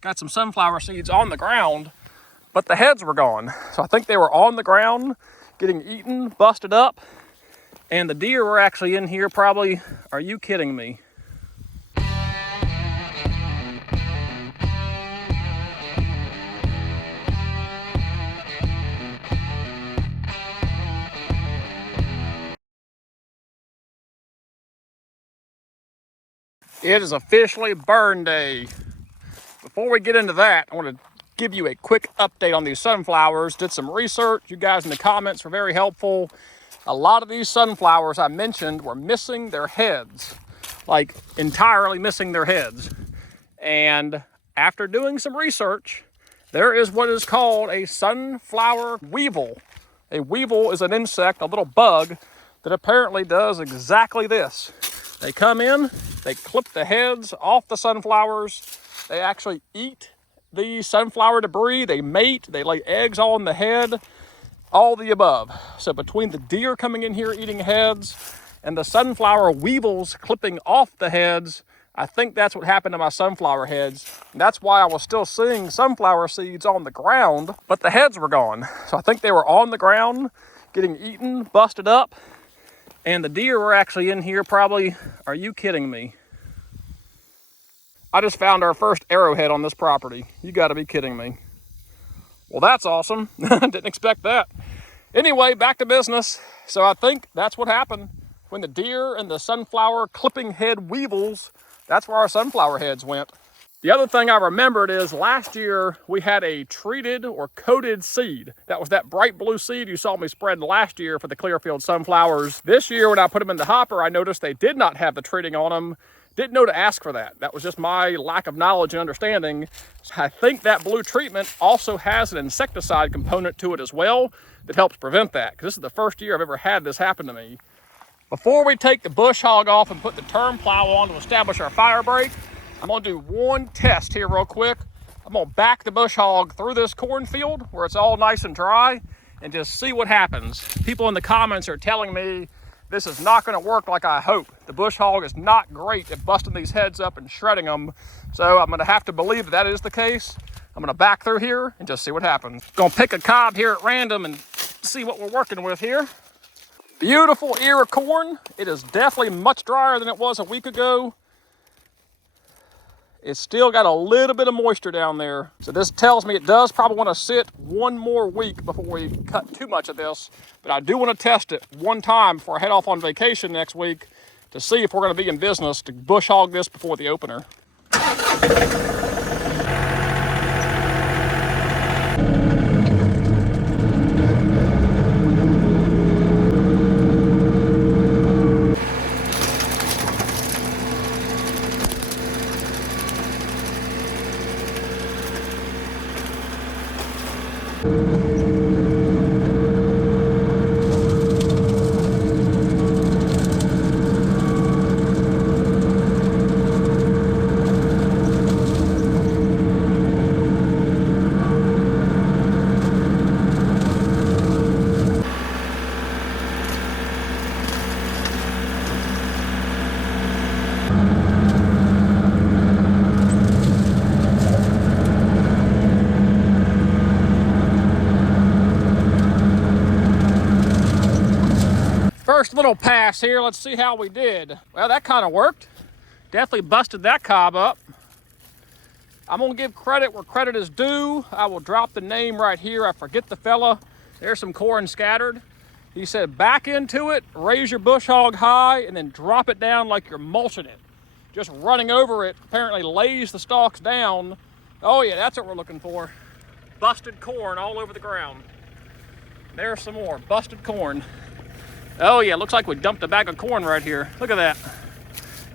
got some sunflower seeds on the ground, but the heads were gone. So I think they were on the ground, getting eaten, busted up, and the deer were actually in here probably. Are you kidding me? It is officially burn day. Before we get into that, I want to give you a quick update on these sunflowers. Did some research. You guys in the comments were very helpful. A lot of these sunflowers I mentioned were missing their heads, like entirely missing their heads. And after doing some research, there is what is called a sunflower weevil. A weevil is an insect, a little bug, that apparently does exactly this. They come in, they clip the heads off the sunflowers, they actually eat the sunflower debris, they mate, they lay eggs on the head, all the above. So between the deer coming in here eating heads and the sunflower weevils clipping off the heads, I think that's what happened to my sunflower heads. And that's why I was still seeing sunflower seeds on the ground, but the heads were gone. So I think they were on the ground, getting eaten, busted up, and the deer were actually in here probably. Are you kidding me? I just found our first arrowhead on this property. You gotta be kidding me. Well, that's awesome. Didn't expect that. Anyway, back to business. So I think that's what happened when the deer and the sunflower clipping head weevils, that's where our sunflower heads went. The other thing I remembered is last year we had a treated or coated seed. That was that bright blue seed you saw me spread last year for the Clearfield sunflowers. This year when I put them in the hopper, I noticed they did not have the treating on them. Didn't know to ask for that. That was just my lack of knowledge and understanding. So I think that blue treatment also has an insecticide component to it as well that helps prevent that, because this is the first year I've ever had this happen to me. Before we take the bush hog off and put the term plow on to establish our fire break, I'm gonna do one test here real quick. I'm gonna back the bush hog through this cornfield where it's all nice and dry and just see what happens. People in the comments are telling me this is not gonna work like I hope. The bush hog is not great at busting these heads up and shredding them. So I'm gonna have to believe that is the case. I'm gonna back through here and just see what happens. Gonna pick a cob here at random and see what we're working with here. Beautiful ear of corn. It is definitely much drier than it was a week ago. It's still got a little bit of moisture down there. So this tells me it does probably want to sit one more week before we cut too much of this. But I do want to test it one time before I head off on vacation next week to see if we're going to be in business to bush hog this before the opener. First little pass here, let's see how we did. Well, that kind of worked. Definitely busted that cob up. I'm gonna give credit where credit is due. I will drop the name right here. I forget the fella. There's some corn scattered. He said back into it, raise your bush hog high, and then drop it down like you're mulching it. Just running over it apparently lays the stalks down. Oh yeah, that's what we're looking for. Busted corn all over the ground. There's some more busted corn. Oh yeah, looks like we dumped a bag of corn right here. Look at that.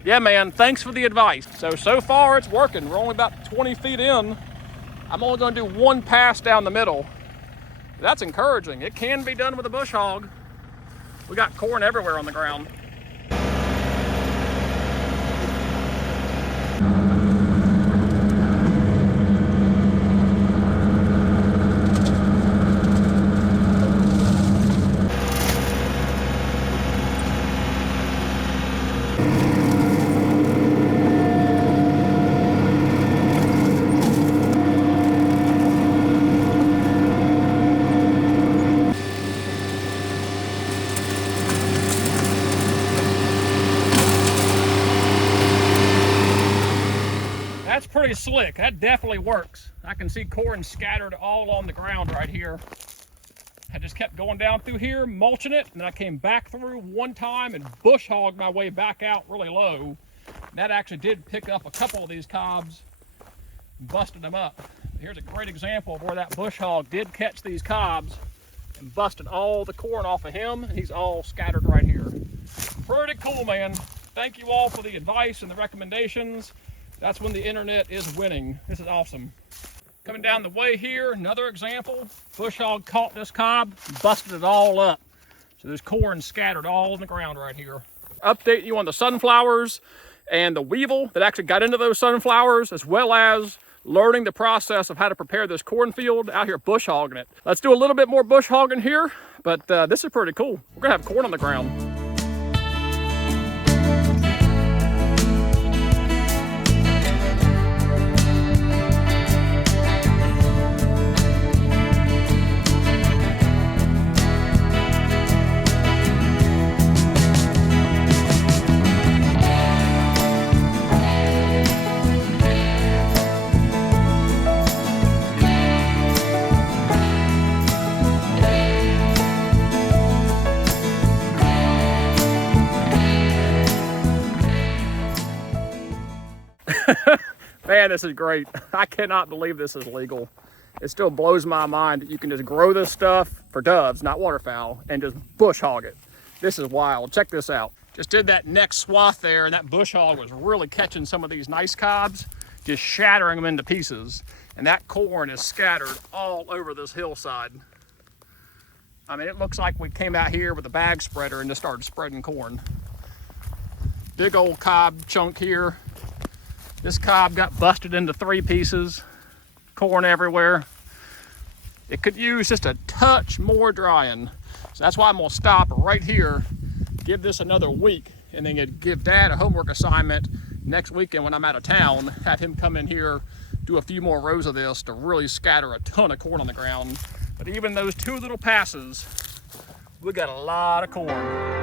Yeah, man, thanks for the advice. So far it's working. We're only about 20 feet in. I'm only gonna do one pass down the middle. That's encouraging. It can be done with a bush hog. We got corn everywhere on the ground. slick. That definitely works. I can see corn scattered all on the ground right here. I just kept going down through here, mulching it, and then I came back through one time and bush hogged my way back out really low. And that actually did pick up a couple of these cobs and busted them up. Here's a great example of where that bush hog did catch these cobs and busted all the corn off of him, and he's all scattered right here. Pretty cool, man. Thank you all for the advice and the recommendations. That's when the internet is winning. This is awesome. Coming down the way here, another example. Bush hog caught this cob, busted it all up. So there's corn scattered all on the ground right here. Update you on the sunflowers and the weevil that actually got into those sunflowers, as well as learning the process of how to prepare this cornfield out here bush hogging it. Let's do a little bit more bush hogging here, but this is pretty cool. We're gonna have corn on the ground. Man, this is great. I cannot believe this is legal. It still blows my mind that you can just grow this stuff for doves, not waterfowl, and just bush hog it. This is wild. Check this out. Just did that next swath there, and that bush hog was really catching some of these nice cobs, just shattering them into pieces. And that corn is scattered all over this hillside. I mean, it looks like we came out here with a bag spreader and just started spreading corn. Big old cob chunk here. This cob got busted into 3 pieces, corn everywhere. It could use just a touch more drying. So that's why I'm gonna stop right here, give this another week, and then give Dad a homework assignment next weekend when I'm out of town, have him come in here, do a few more rows of this to really scatter a ton of corn on the ground. But even those 2 little passes, we got a lot of corn.